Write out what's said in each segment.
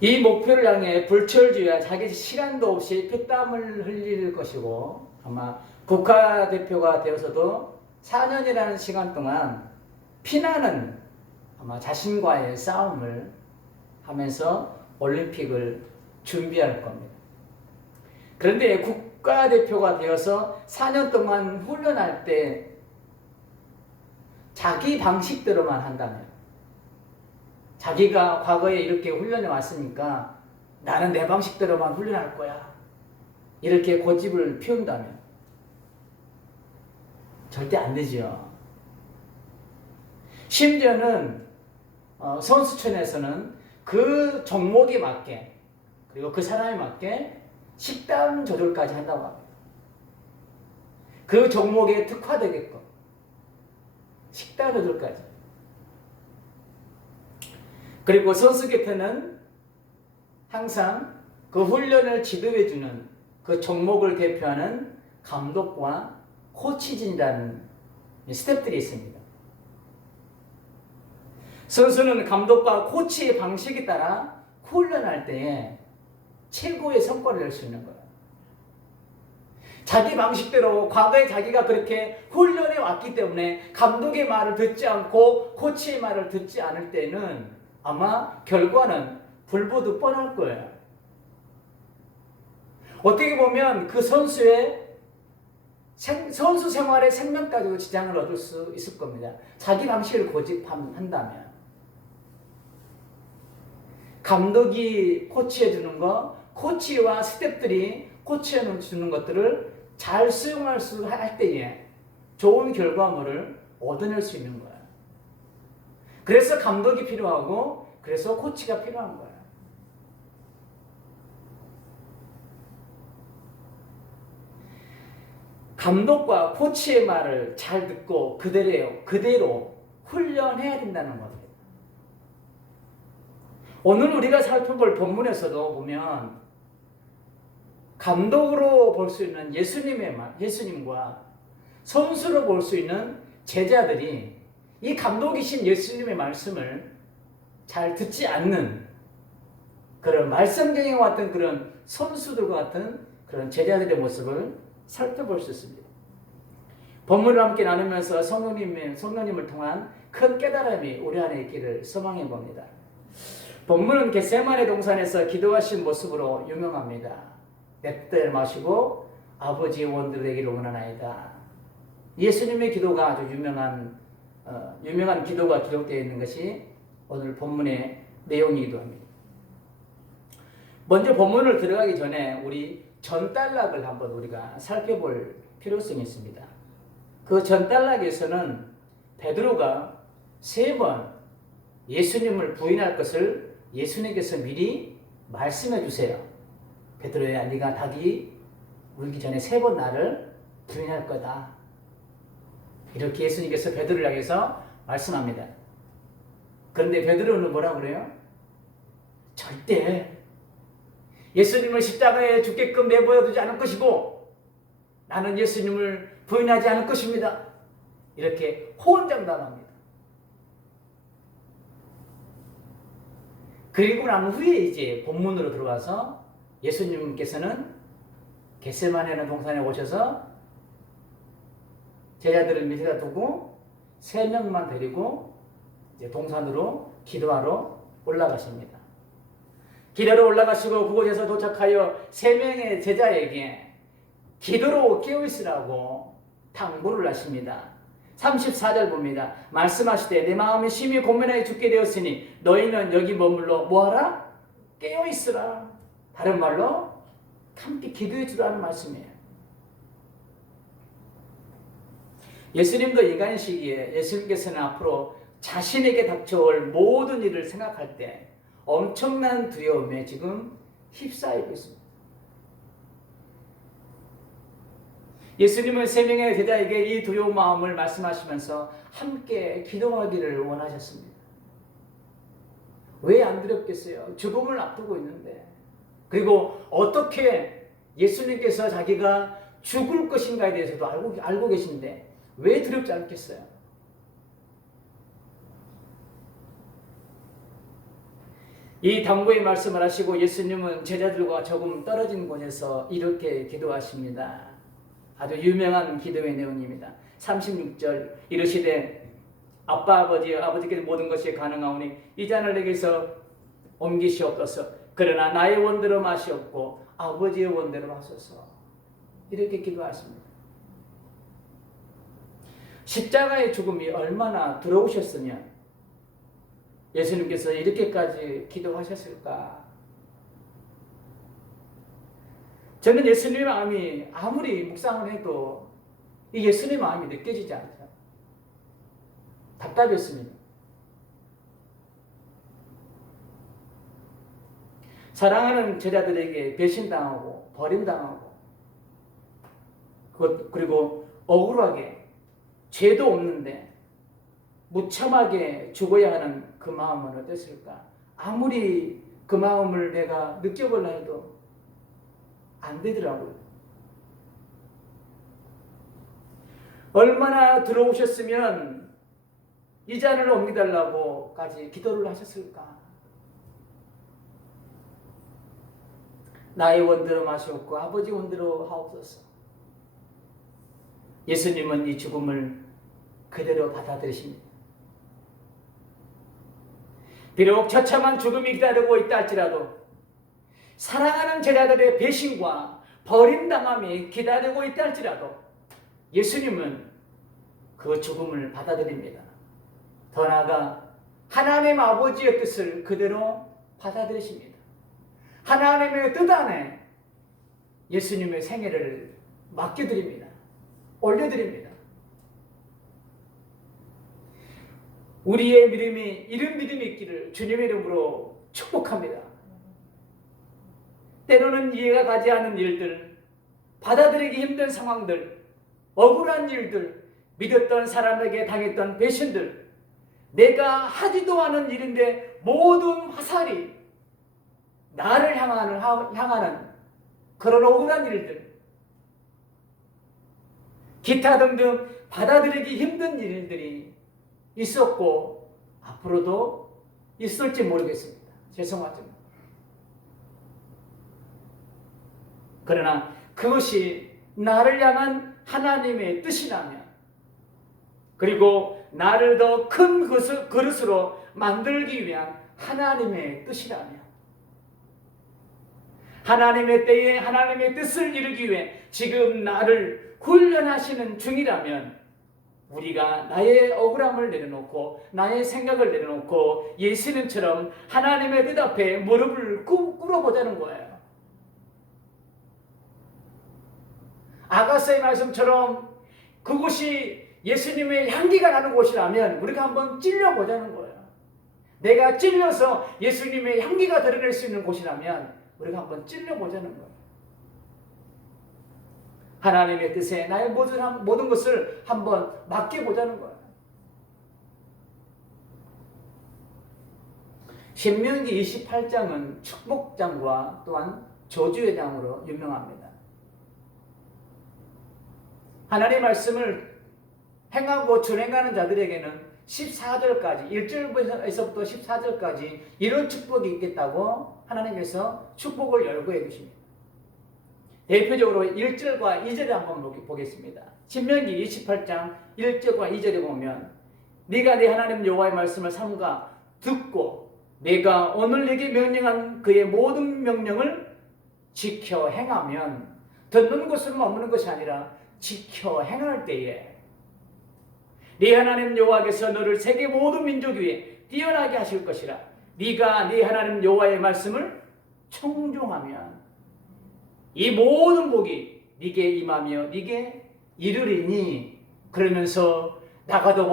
이 목표를 향해 불철주야 자기 시간도 없이 피땀을 흘릴 것이고, 아마 국가대표가 되어서도 4년이라는 시간 동안 피나는 아마 자신과의 싸움을 하면서 올림픽을 준비할 겁니다. 그런데 국가대표가 되어서 4년 동안 훈련할 때 자기 방식대로만 한다면, 자기가 과거에 이렇게 훈련해 왔으니까 나는 내 방식대로만 훈련할 거야, 이렇게 고집을 피운다면 절대 안 되죠. 심지어는 선수촌에서는 그 종목에 맞게, 그리고 그 사람에 맞게 식단 조절까지 한다고 합니다. 그 종목에 특화되게끔 식단 조절까지. 그리고 선수 곁에는 항상 그 훈련을 지도해주는 그 종목을 대표하는 감독과 코치진이라는 스태프들이 있습니다. 선수는 감독과 코치의 방식에 따라 훈련할 때에 최고의 성과를 낼 수 있는 거예요. 자기 방식대로 과거에 자기가 그렇게 훈련해 왔기 때문에 감독의 말을 듣지 않고 코치의 말을 듣지 않을 때는 아마 결과는 불보듯 뻔할 거예요. 어떻게 보면 그 선수의 선수 생활의 생명까지도 지장을 얻을 수 있을 겁니다. 자기 방식을 고집한다면. 감독이 코치해 주는 거, 코치와 스태프들이 코치해 주는 것들을 잘 수용할 수 할 때에 좋은 결과물을 얻어낼 수 있는 거예요. 그래서 감독이 필요하고, 그래서 코치가 필요한 거예요. 감독과 코치의 말을 잘 듣고 그대로 훈련해야 된다는 겁니다. 오늘 우리가 살펴볼 본문에서도 보면 감독으로 볼 수 있는 예수님과 선수로 볼 수 있는 제자들이 이 감독이신 예수님의 말씀을 잘 듣지 않는 그런 말썽쟁이 같은 그런 선수들과 같은 그런 제자들의 모습을 살펴볼 수 있습니다. 본문을 함께 나누면서 성령님을 통한 큰 깨달음이 우리 안에 있기를 소망해 봅니다. 본문은 겟세마네 동산에서 기도하신 모습으로 유명합니다. 내 뜻대로 마시고 아버지의 원대로 되기를 원하나이다. 예수님의 기도가 아주 유명한 기도가 기록되어 있는 것이 오늘 본문의 내용이기도 합니다. 먼저 본문을 들어가기 전에 우리 전단락을 한번 우리가 살펴볼 필요성이 있습니다. 그 전단락에서는 베드로가 3번 예수님을 부인할 것을 예수님께서 미리 말씀해 주세요. 베드로야, 네가 닭이 울기 전에 3번 나를 부인할 거다. 이렇게 예수님께서 베드로를 향해서 말씀합니다. 그런데 베드로는 뭐라고 그래요? 절대 예수님을 십자가에 죽게끔 내버려두지 않을 것이고 나는 예수님을 부인하지 않을 것입니다. 이렇게 호언장담합니다. 그리고 난 후에 이제 본문으로 들어와서 예수님께서는 겟세마네 동산에 오셔서 제자들을 밑에다 두고 3명만 데리고 이제 동산으로 기도하러 올라가십니다. 기도로 올라가시고 그곳에서 도착하여 3명의 제자에게 기도로 깨어있으라고 당부를 하십니다. 34절 봅니다. 말씀하시되 내 마음이 심히 고민하여 죽게 되었으니 너희는 여기 머물러 뭐하라? 깨어있으라. 다른 말로 함께 기도해 주라는 말씀이에요. 예수님도 인간이시기에 예수님께서는 앞으로 자신에게 닥쳐올 모든 일을 생각할 때 엄청난 두려움에 지금 휩싸이고 있습니다. 예수님은 3명의 제자에게 이 두려운 마음을 말씀하시면서 함께 기도하기를 원하셨습니다. 왜 안 두렵겠어요? 죽음을 앞두고 있는데. 그리고 어떻게 예수님께서 자기가 죽을 것인가에 대해서도 알고 계신데 왜 두렵지 않겠어요? 이 당부의 말씀을 하시고 예수님은 제자들과 조금 떨어진 곳에서 이렇게 기도하십니다. 아주 유명한 기도의 내용입니다. 36절 이르시되 아빠 아버지께 모든 것이 가능하오니 이 잔을 내게서 옮기시옵소서. 그러나 나의 원대로 마시옵고 아버지의 원대로 하소서. 이렇게 기도하십니다. 십자가의 죽음이 얼마나 두려우셨으면 예수님께서 이렇게까지 기도하셨을까? 저는 예수님의 마음이 아무리 묵상을 해도 이 예수님의 마음이 느껴지지 않죠. 답답했습니다. 사랑하는 제자들에게 배신당하고 버림당하고 그리고 억울하게 죄도 없는데 무참하게 죽어야 하는 그 마음은 어땠을까? 아무리 그 마음을 내가 느껴보려 해도 안 되더라고요. 얼마나 들어오셨으면 이 잔을 옮겨달라고까지 기도를 하셨을까? 나의 원대로 마시옵고 아버지 원대로 하옵소서. 예수님은 이 죽음을 그대로 받아들이십니다. 비록 처참한 죽음이 기다리고 있다 할지라도 사랑하는 제자들의 배신과 버림당함이 기다리고 있다 할지라도 예수님은 그 죽음을 받아들입니다. 더 나아가 하나님 아버지의 뜻을 그대로 받아들이십니다. 하나님의 뜻 안에 예수님의 생애를 맡겨드립니다. 올려드립니다. 우리의 믿음이 이런 믿음이 있기를 주님의 이름으로 축복합니다. 때로는 이해가 가지 않는 일들, 받아들이기 힘든 상황들, 억울한 일들, 믿었던 사람에게 당했던 배신들, 내가 하지도 않은 일인데 모든 화살이 나를 향하는 그런 억울한 일들, 기타 등등 받아들이기 힘든 일들이 있었고 앞으로도 있을지 모르겠습니다. 죄송하지만. 그러나 그것이 나를 향한 하나님의 뜻이라면, 그리고 나를 더 큰 그릇으로 만들기 위한 하나님의 뜻이라면, 하나님의 때에 하나님의 뜻을 이루기 위해 지금 나를 훈련하시는 중이라면 우리가 나의 억울함을 내려놓고 나의 생각을 내려놓고 예수님처럼 하나님의 뜻 앞에 무릎을 꿇어보자는 거예요. 아가서의 말씀처럼 그곳이 예수님의 향기가 나는 곳이라면 우리가 한번 찔려보자는 거예요. 내가 찔려서 예수님의 향기가 드러낼 수 있는 곳이라면 우리가 한번 찔려보자는 거예요. 하나님의 뜻에 나의 모든 것을 한번 맡겨보자는 거예요. 신명기 28장은 축복장과 또한 저주의 장으로 유명합니다. 하나님의 말씀을 행하고 준행하는 자들에게는 14절까지 1절에서부터 14절까지 이런 축복이 있겠다고 하나님께서 축복을 열거해 주십니다. 대표적으로 1절과 2절을 한번 보겠습니다. 신명기 28장 1절과 2절에 보면 네가 네 하나님 여호와의 말씀을 삼가 듣고 내가 오늘 네게 명령한 그의 모든 명령을 지켜 행하면, 듣는 것으로 머무는 것이 아니라 지켜 행할 때에 네 하나님 여호와께서 너를 세계 모든 민족 위에 뛰어나게 하실 것이라. 네가 네 하나님 여호와의 말씀을 청종하면 이 모든 복이 네게 임하며 네게 이르리니. 그러면서 나가도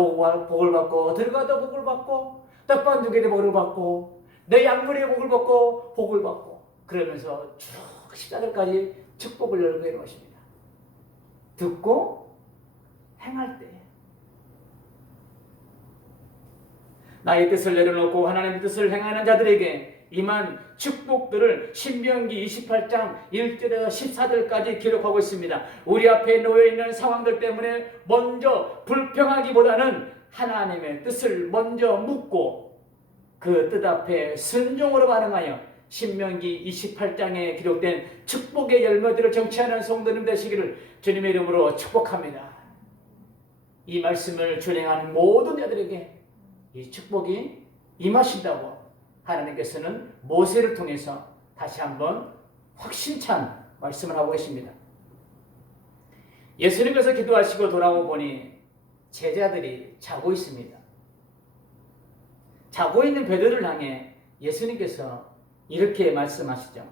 복을 받고 들어가도 복을 받고 떡밥 두개도 복을 받고 내 양물의 복을 받고 복을 받고, 그러면서 쭉 14절까지 축복을 열고 있는 것입니다. 듣고 행할 때 나의 뜻을 내려놓고 하나님의 뜻을 행하는 자들에게 임한 축복들을 신명기 28장 1절에서 14절까지 기록하고 있습니다. 우리 앞에 놓여있는 상황들 때문에 먼저 불평하기보다는 하나님의 뜻을 먼저 묻고 그 뜻 앞에 순종으로 반응하여 신명기 28장에 기록된 축복의 열매들을 정치하는 성도님 되시기를 주님의 이름으로 축복합니다. 이 말씀을 준행하는 모든 자들에게 이 축복이 임하신다고 하나님께서는 모세를 통해서 다시 한번 확신찬 말씀을 하고 계십니다. 예수님께서 기도하시고 돌아오 보니 제자들이 자고 있습니다. 자고 있는 베드로를 향해 예수님께서 이렇게 말씀하시죠.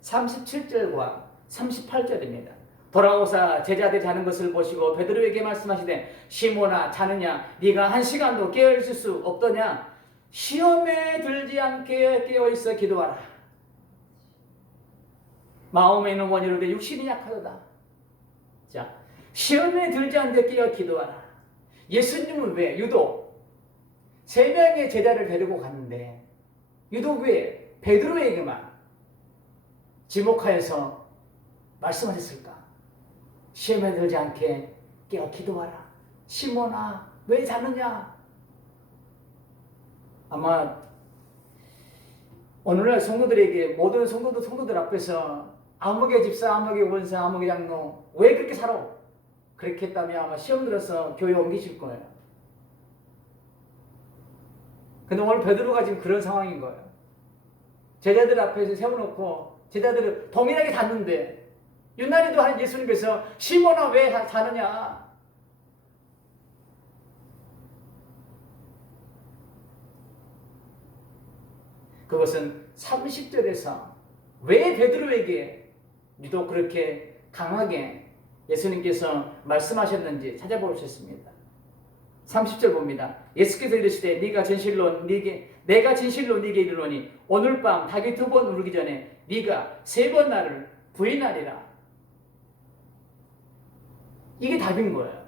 37절과 38절입니다. 돌아오사 제자들이 자는 것을 보시고 베드로에게 말씀하시되 시몬아 자느냐 네가 한 시간도 깨어있을 수 없더냐 시험에 들지 않게 깨어있어 기도하라. 마음에 있는 원이로되 육신이 약하도다. 자, 시험에 들지 않게 깨어 기도하라. 예수님은 왜 유독 3명의 제자를 데리고 갔는데 유독 왜 베드로에게만 지목하여서 말씀하셨을까? 시험에 들지 않게 깨어 기도하라. 시몬아 왜 자느냐? 아마 오늘날 성도들에게 모든 성도들 앞에서 아무개 집사, 아무개 원사, 아무개 장로 왜 그렇게 살아? 그렇게 했다면 아마 시험 들어서 교회 옮기실 거예요. 근데 오늘 베드로가 지금 그런 상황인 거예요. 제자들 앞에서 세워놓고 제자들을 동일하게 잤는데 유난히도 한 예수님께서 시몬아 왜 자느냐? 그것은 30절에서 왜 베드로에게 유독 그렇게 강하게 예수님께서 말씀하셨는지 찾아볼 수 있습니다. 30절 봅니다. 예수께서 이르시되 내가 진실로 네게 이르노니 오늘 밤 닭이 2번 울기 전에 네가 3번 나를 부인하리라. 이게 답인 거예요.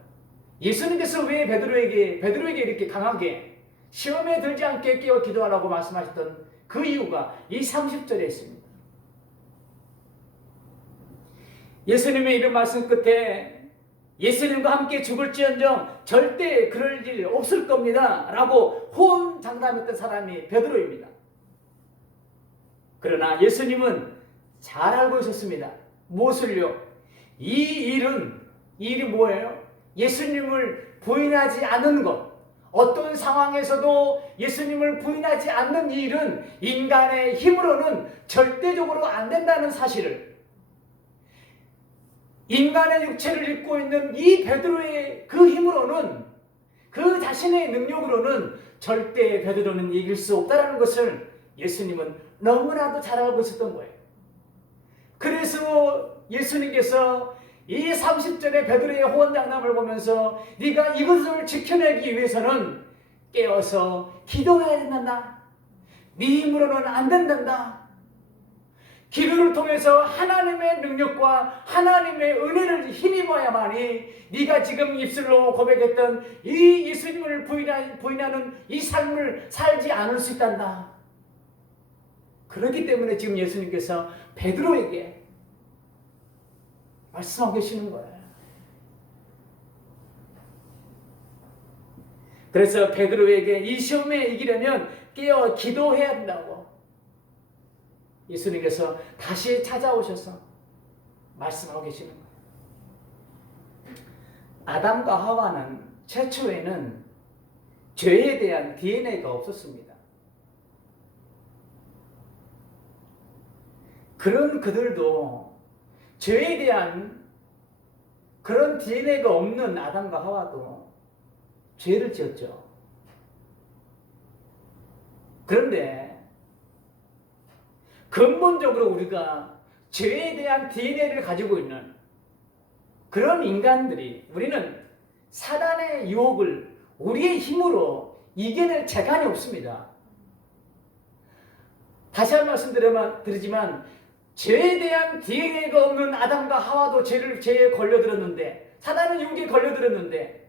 예수님께서 왜 베드로에게 이렇게 강하게 시험에 들지 않게 깨어 기도하라고 말씀하셨던 그 이유가 이 30절에 있습니다. 예수님의 이런 말씀 끝에 예수님과 함께 죽을지언정 절대 그럴 일 없을 겁니다 라고 호언장담했던 사람이 베드로입니다. 그러나 예수님은 잘 알고 있었습니다. 무엇을요? 이 일이 뭐예요? 예수님을 부인하지 않는 것, 어떤 상황에서도 예수님을 부인하지 않는 이 일은 인간의 힘으로는 절대적으로 안 된다는 사실을, 인간의 육체를 입고 있는 이 베드로의 그 힘으로는, 그 자신의 능력으로는 절대 베드로는 이길 수 없다는 것을 예수님은 너무나도 잘 알고 있었던 거예요. 그래서 예수님께서 이 30절의 베드로의 호언장담을 보면서 네가 이것을 지켜내기 위해서는 깨어서 기도해야 된단다. 네 힘으로는 안 된단다. 기도를 통해서 하나님의 능력과 하나님의 은혜를 힘입어야만이 네가 지금 입술로 고백했던 이 예수님을 부인하는 이 삶을 살지 않을 수 있단다. 그렇기 때문에 지금 예수님께서 베드로에게 말씀하고 계시는 거예요. 그래서 베드로에게 이 시험에 이기려면 깨어 기도해야 한다고 예수님께서 다시 찾아오셔서 말씀하고 계시는 거예요. 아담과 하와는 최초에는 죄에 대한 DNA가 없었습니다. 그런 그들도 죄에 대한 그런 DNA가 없는 아담과 하와도 죄를 지었죠. 그런데 근본적으로 우리가 죄에 대한 DNA를 가지고 있는 그런 인간들이, 우리는 사단의 유혹을 우리의 힘으로 이겨낼 재간이 없습니다. 다시 한 말씀 드리지만 죄에 대한 DNA가 없는 아담과 하와도 죄에 걸려들었는데, 사단은 유혹에 걸려들었는데,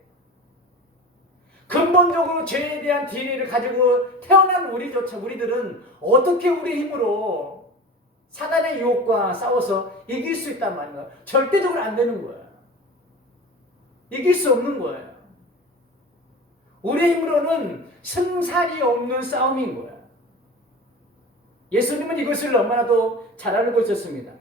근본적으로 죄에 대한 DNA를 가지고 태어난 우리들은 어떻게 우리 힘으로 사단의 유혹과 싸워서 이길 수 있단 말인가요? 절대적으로 안 되는 거예요. 이길 수 없는 거예요. 우리 힘으로는 승산이 없는 싸움인 거예요. 예수님은 이것을 너무나도 잘 알고 있었습니다.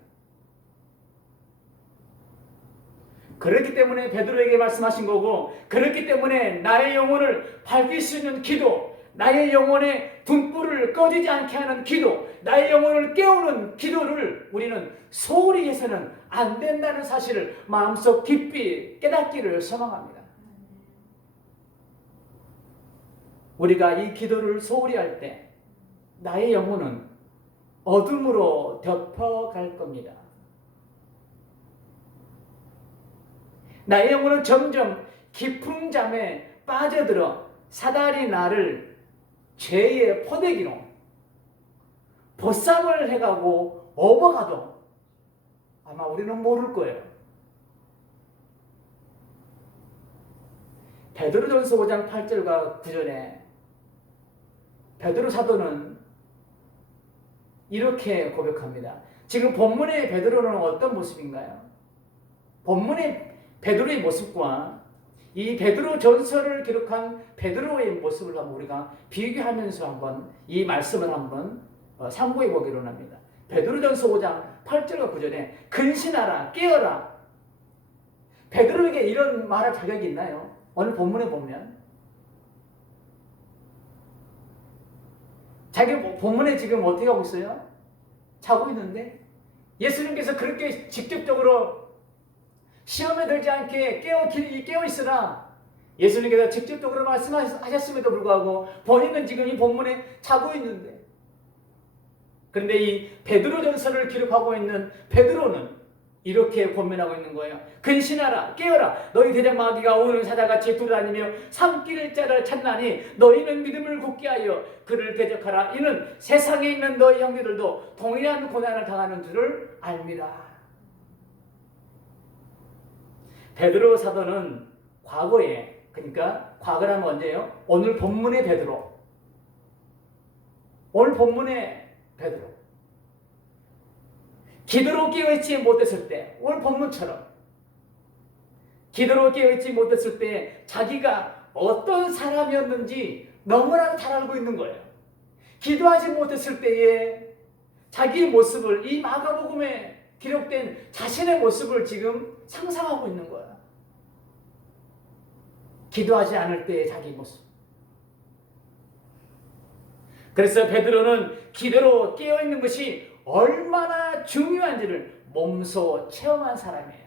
그렇기 때문에 베드로에게 말씀하신 거고, 그렇기 때문에 나의 영혼을 밝힐 수 있는 기도, 나의 영혼의 등불을 꺼지지 않게 하는 기도, 나의 영혼을 깨우는 기도를 우리는 소홀히 해서는 안 된다는 사실을 마음속 깊이 깨닫기를 소망합니다. 우리가 이 기도를 소홀히 할 때 나의 영혼은 어둠으로 덮어갈 겁니다. 나의 영혼은 점점 깊은 잠에 빠져들어 사단이 나를 죄의 포대기로 보쌈을 해가고 업어가도 아마 우리는 모를 거예요. 베드로전서 5장 8절과 9절에 베드로 사도는 이렇게 고백합니다. 지금 본문의 베드로는 어떤 모습인가요? 본문의 베드로의 모습과 이 베드로 전서를 기록한 베드로의 모습을 한번 우리가 비교하면서 한번 이 말씀을 한번 참고해 보기로 합니다. 베드로 전서 5장 8절과 9절에 근신하라 깨어라. 베드로에게 이런 말할 자격이 있나요? 오늘 본문에 보면 자기 본문에 지금 어떻게 하고 있어요? 자고 있는데 예수님께서 그렇게 직접적으로 시험에 들지 않게 깨어 있으라 예수님께서 직접적으로 말씀하셨음에도 불구하고 본인은 지금 이 본문에 자고 있는데, 그런데 이 베드로전서를 기록하고 있는 베드로는 이렇게 권면하고 있는 거예요. 근신하라 깨어라 너희 대적 마귀가 오는 사자같이 돌아다니며 삼킬 자를 찾나니 너희는 믿음을 굳게 하여 그를 대적하라. 이는 세상에 있는 너희 형제들도 동일한 고난을 당하는 줄을 알미라. 베드로 사도는 과거에, 그러니까 과거라는 언제예요? 오늘 본문의 베드로, 오늘 본문의 베드로, 기도로 깨어있지 못했을 때, 오늘 본문처럼 기도로 깨어있지 못했을 때 자기가 어떤 사람이었는지 너무나 잘 알고 있는 거예요. 기도하지 못했을 때에 자기의 모습을, 이 마가복음에 기록된 자신의 모습을 지금 상상하고 있는 거예요. 기도하지 않을 때의 자기 모습. 그래서 베드로는 기도로 깨어있는 것이 얼마나 중요한지를 몸소 체험한 사람이에요.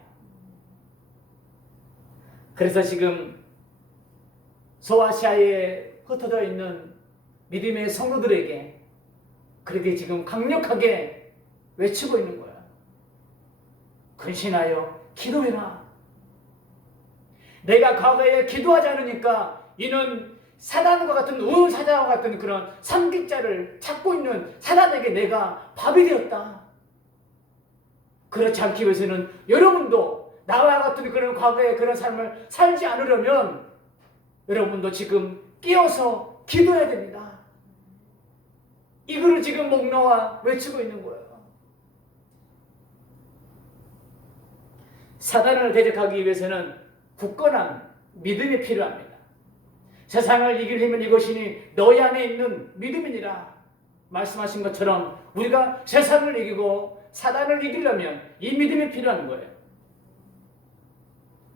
그래서 지금 소아시아에 흩어져 있는 믿음의 성도들에게 그렇게 지금 강력하게 외치고 있는 거야. 근신하여 기도해라. 내가 과거에 기도하지 않으니까 이는 사단과 같은 우사자와 같은 그런 삼깃자를 찾고 있는 사단에게 내가 밥이 되었다. 그렇지 않기 위해서는 여러분도 나와 같은 그런 과거의 그런 삶을 살지 않으려면 여러분도 지금 깨어서 기도해야 됩니다. 이거를 지금 목 놓아 외치고 있는 거예요. 사단을 대적하기 위해서는 굳건한 믿음이 필요합니다. 세상을 이길 힘은 이것이니 너희 안에 있는 믿음이니라 말씀하신 것처럼 우리가 세상을 이기고 사단을 이기려면 이 믿음이 필요한 거예요.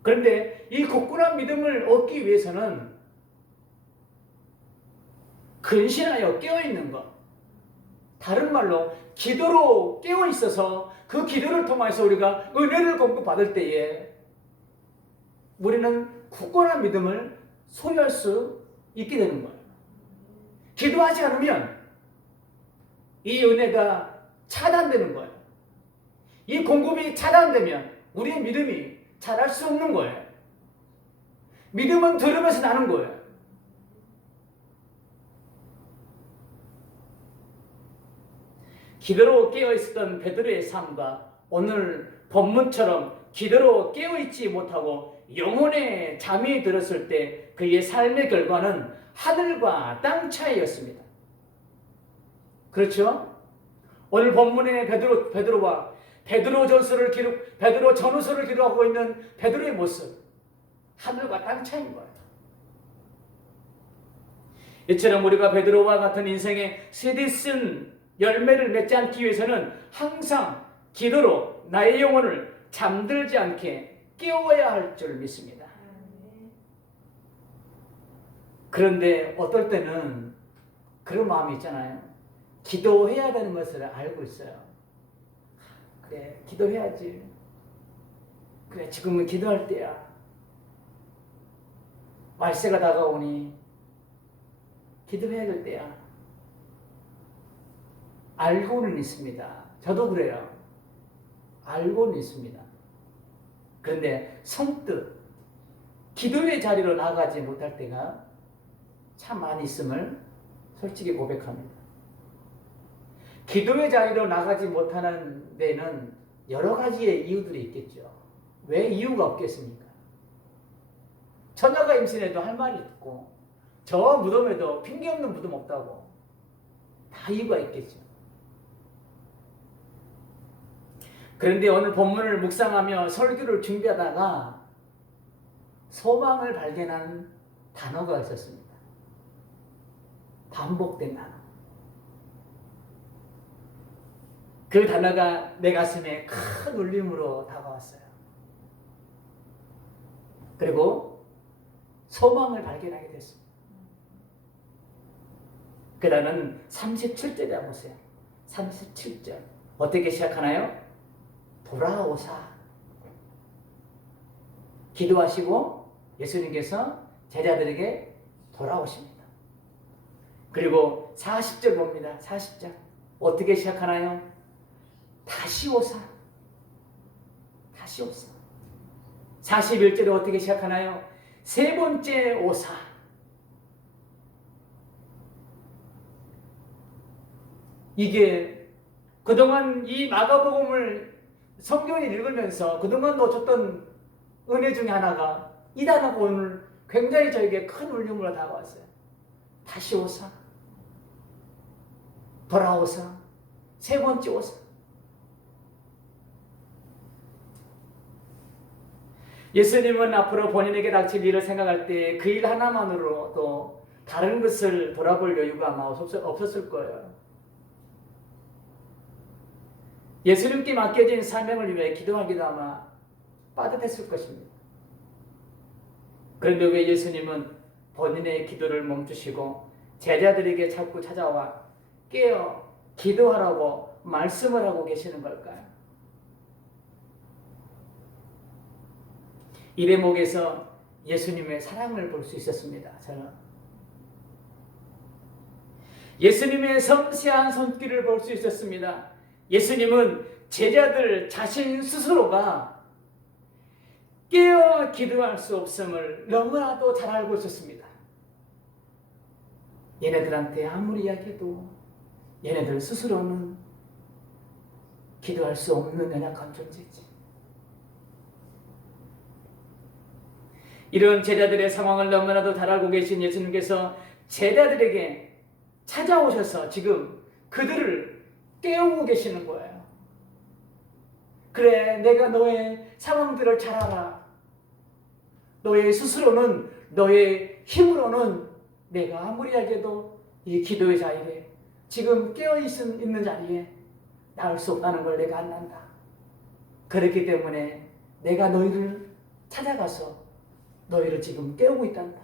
그런데 이 굳건한 믿음을 얻기 위해서는 근신하여 깨어있는 것, 다른 말로 기도로 깨어있어서 그 기도를 통해서 우리가 은혜를 공급받을 때에 우리는 굳건한 믿음을 소유할 수 있게 되는 거예요. 기도하지 않으면 이 은혜가 차단되는 거예요. 이 공급이 차단되면 우리의 믿음이 자랄 수 없는 거예요. 믿음은 들으면서 나는 거예요. 기도로 깨어있었던 베드로의 삶과 오늘 본문처럼 기도로 깨어있지 못하고 영혼의 잠이 들었을 때 그의 삶의 결과는 하늘과 땅 차이였습니다. 그렇죠? 오늘 본문의 베드로와 베드로 전후서를 기록하고 있는 베드로의 모습, 하늘과 땅 차이인 거예요. 이처럼 우리가 베드로와 같은 인생의 세디슨 열매를 맺지 않기 위해서는 항상 기도로 나의 영혼을 잠들지 않게 깨워야 할 줄 믿습니다. 그런데 어떨 때는 그런 마음이 있잖아요. 기도해야 되는 것을 알고 있어요. 그래, 기도해야지. 그래, 지금은 기도할 때야. 말세가 다가오니 기도해야 될 때야. 알고는 있습니다. 저도 그래요. 알고는 있습니다. 그런데 선뜻 기도의 자리로 나가지 못할 때가 참 많이 있음을 솔직히 고백합니다. 기도의 자리로 나가지 못하는 데는 여러 가지의 이유들이 있겠죠. 왜 이유가 없겠습니까? 처녀가 임신해도 할 말이 있고 저 무덤에도 핑계 없는 무덤 없다고 다 이유가 있겠죠. 그런데 오늘 본문을 묵상하며 설교를 준비하다가 소망을 발견한 단어가 있었습니다. 반복된 단어. 그 단어가 내 가슴에 큰 울림으로 다가왔어요. 그리고 소망을 발견하게 됐습니다. 그 단어는 37절에 한번 보세요. 37절. 어떻게 시작하나요? 돌아오사. 기도하시고 예수님께서 제자들에게 돌아오십니다. 그리고 40절 봅니다. 40절. 어떻게 시작하나요? 다시 오사. 다시 오사. 41절에 어떻게 시작하나요? 세 번째 오사. 이게 그동안 이 마가복음을 성경을 읽으면서 그동안 놓쳤던 은혜 중에 하나가 이 단어가 오늘 굉장히 저에게 큰 울림으로 다가왔어요. 다시 오사. 돌아오사. 세 번째 오사. 예수님은 앞으로 본인에게 닥칠 일을 생각할 때 그 일 하나만으로도 다른 것을 돌아볼 여유가 아마 없었을 거예요. 예수님께 맡겨진 사명을 위해 기도하기도 아마 빠듯했을 것입니다. 그런데 왜 예수님은 본인의 기도를 멈추시고 제자들에게 자꾸 찾아와 깨어 기도하라고 말씀을 하고 계시는 걸까요? 이 대목에서 예수님의 사랑을 볼 수 있었습니다. 저는 예수님의 섬세한 손길을 볼 수 있었습니다. 예수님은 제자들 자신 스스로가 깨어 기도할 수 없음을 너무나도 잘 알고 있었습니다. 얘네들한테 아무리 이야기해도 얘네들 스스로는 기도할 수 없는 연약한 존재지. 이런 제자들의 상황을 너무나도 잘 알고 계신 예수님께서 제자들에게 찾아오셔서 지금 그들을 깨우고 계시는 거예요. 그래, 내가 너의 상황들을 잘 알아. 너의 스스로는, 너의 힘으로는 내가 아무리 이야기해도 이 기도의 자리에 지금 깨어있는 자리에 나올 수 없다는 걸 내가 안단다. 그렇기 때문에 내가 너희를 찾아가서 너희를 지금 깨우고 있단다.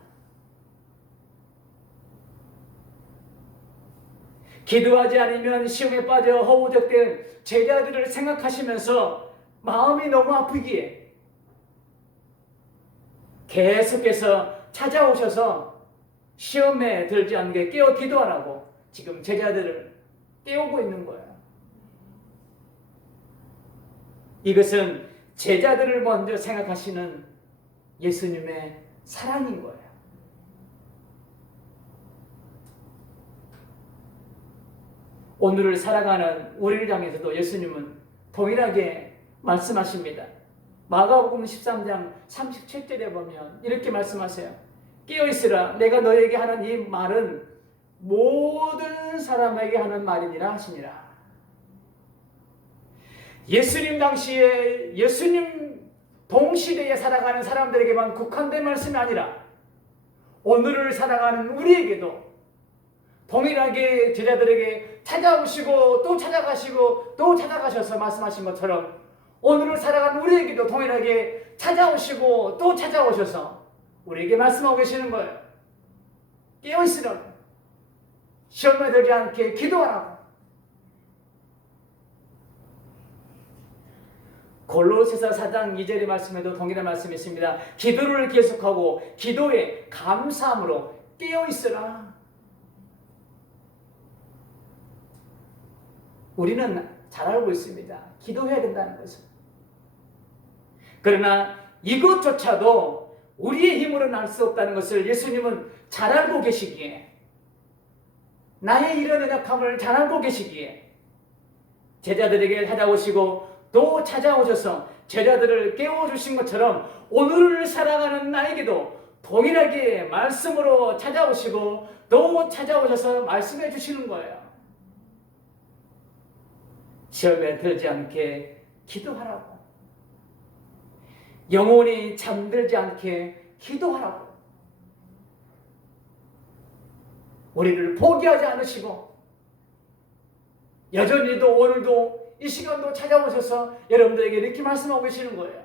기도하지 않으면 시험에 빠져 허우적될 제자들을 생각하시면서 마음이 너무 아프기에 계속해서 찾아오셔서 시험에 들지 않게 깨어 기도하라고 지금 제자들을 깨우고 있는 거예요. 이것은 제자들을 먼저 생각하시는 예수님의 사랑인 거예요. 오늘을 살아가는 우리를 향해서도 예수님은 동일하게 말씀하십니다. 마가복음 13장 37절에 보면 이렇게 말씀하세요. 깨어있으라. 내가 너에게 하는 이 말은 모든 사람에게 하는 말이니라 하시니라. 예수님 당시에 예수님 동시대에 살아가는 사람들에게만 국한된 말씀이 아니라 오늘을 살아가는 우리에게도 동일하게 제자들에게 찾아오시고 또 찾아가시고 또 찾아가셔서 말씀하신 것처럼 오늘을 살아가는 우리에게도 동일하게 찾아오시고 또 찾아오셔서 우리에게 말씀하고 계시는 거예요. 깨어있으라고, 시험에 들지 않게 기도하라고. 골로새서 4장 2절의 말씀에도 동일한 말씀이 있습니다. 기도를 계속하고 기도에 감사함으로 깨어있으라. 우리는 잘 알고 있습니다. 기도해야 된다는 것을. 그러나 이것조차도 우리의 힘으로는 할 수 없다는 것을 예수님은 잘 알고 계시기에, 나의 이런 연약함을 잘 알고 계시기에 제자들에게 찾아오시고 또 찾아오셔서 제자들을 깨워주신 것처럼 오늘을 살아가는 나에게도 동일하게 말씀으로 찾아오시고 또 찾아오셔서 말씀해 주시는 거예요. 시험에 들지 않게 기도하라고, 영혼이 잠들지 않게 기도하라고, 우리를 포기하지 않으시고 여전히도 오늘도 이 시간도 찾아오셔서 여러분들에게 이렇게 말씀하고 계시는 거예요.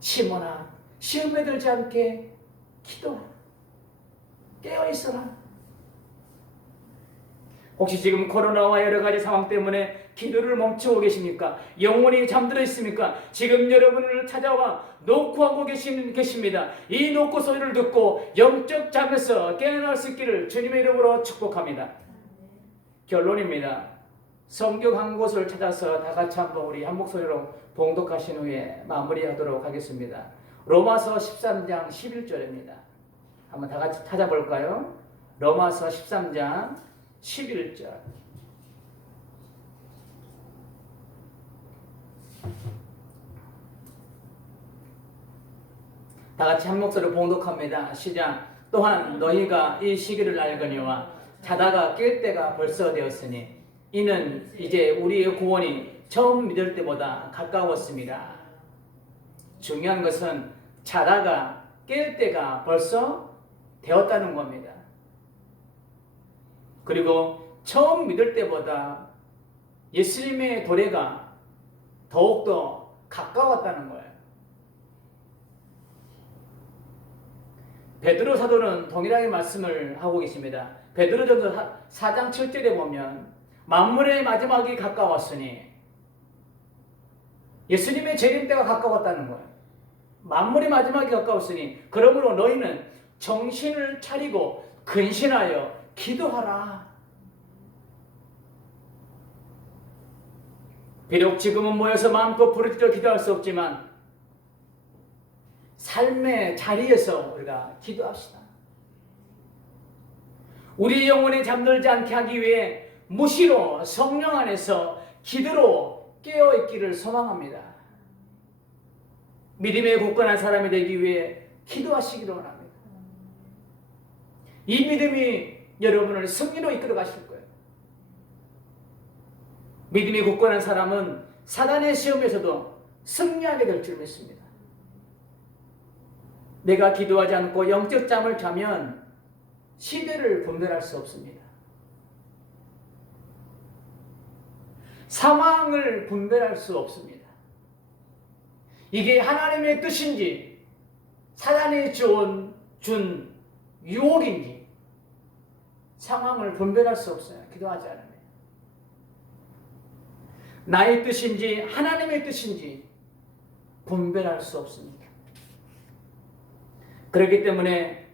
시몬아, 시험에 들지 않게 기도하라. 깨어있어라. 혹시 지금 코로나와 여러 가지 상황 때문에 기도를 멈추고 계십니까? 영혼이 잠들어 있습니까? 지금 여러분을 찾아와 노크하고 계십니다. 이 노크 소리를 듣고 영적 잠에서 깨어날 수 있기를 주님의 이름으로 축복합니다. 결론입니다. 성경 한 곳을 찾아서 다 같이 한번 우리 한 목소리로 봉독하신 후에 마무리하도록 하겠습니다. 로마서 13장 11절입니다. 한번 다 같이 찾아볼까요? 로마서 13장 11절. 다 같이 한 목소리로 봉독합니다. 시작. 또한 너희가 이 시기를 알거니와 자다가 깰 때가 벌써 되었으니 이는 이제 우리의 구원이 처음 믿을 때보다 가까웠습니다. 중요한 것은 자다가 깰 때가 벌써 되었다는 겁니다. 그리고 처음 믿을 때보다 예수님의 도래가 더욱더 가까웠다는 거예요. 베드로 사도는 동일하게 말씀을 하고 계십니다. 베드로전서 4장 7절에 보면 만물의 마지막이 가까웠으니, 예수님의 재림 때가 가까웠다는 거예요. 만물의 마지막이 가까웠으니 그러므로 너희는 정신을 차리고 근신하여 기도하라. 비록 지금은 모여서 마음껏 부르짖어 기도할 수 없지만 삶의 자리에서 우리가 기도합시다. 우리 영혼이 잠들지 않게 하기 위해 무시로 성령 안에서 기도로 깨어있기를 소망합니다. 믿음의 굳건한 사람이 되기 위해 기도하시기를 원합니다. 이 믿음이 여러분을 승리로 이끌어 가실 거예요. 믿음이 굳건한 사람은 사단의 시험에서도 승리하게 될 줄 믿습니다. 내가 기도하지 않고 영적 잠을 자면 시대를 분별할 수 없습니다. 상황을 분별할 수 없습니다. 이게 하나님의 뜻인지 사단이 준 유혹인지 상황을 분별할 수 없어요. 기도하지 않으면. 나의 뜻인지 하나님의 뜻인지 분별할 수 없습니다. 그렇기 때문에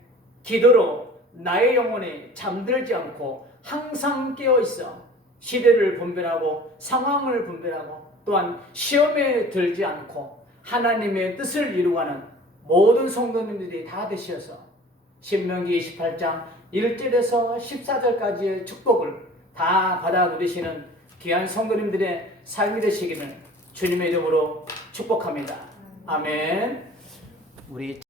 기도로 나의 영혼이 잠들지 않고 항상 깨어있어 시대를 분별하고 상황을 분별하고 또한 시험에 들지 않고 하나님의 뜻을 이루어가는 모든 성도님들이 다 되셔서 신명기 28장 1절에서 14절까지의 축복을 다 받아 누리시는 귀한 성도님들의 삶이 되시기를 주님의 이름으로 축복합니다. 아멘. 우리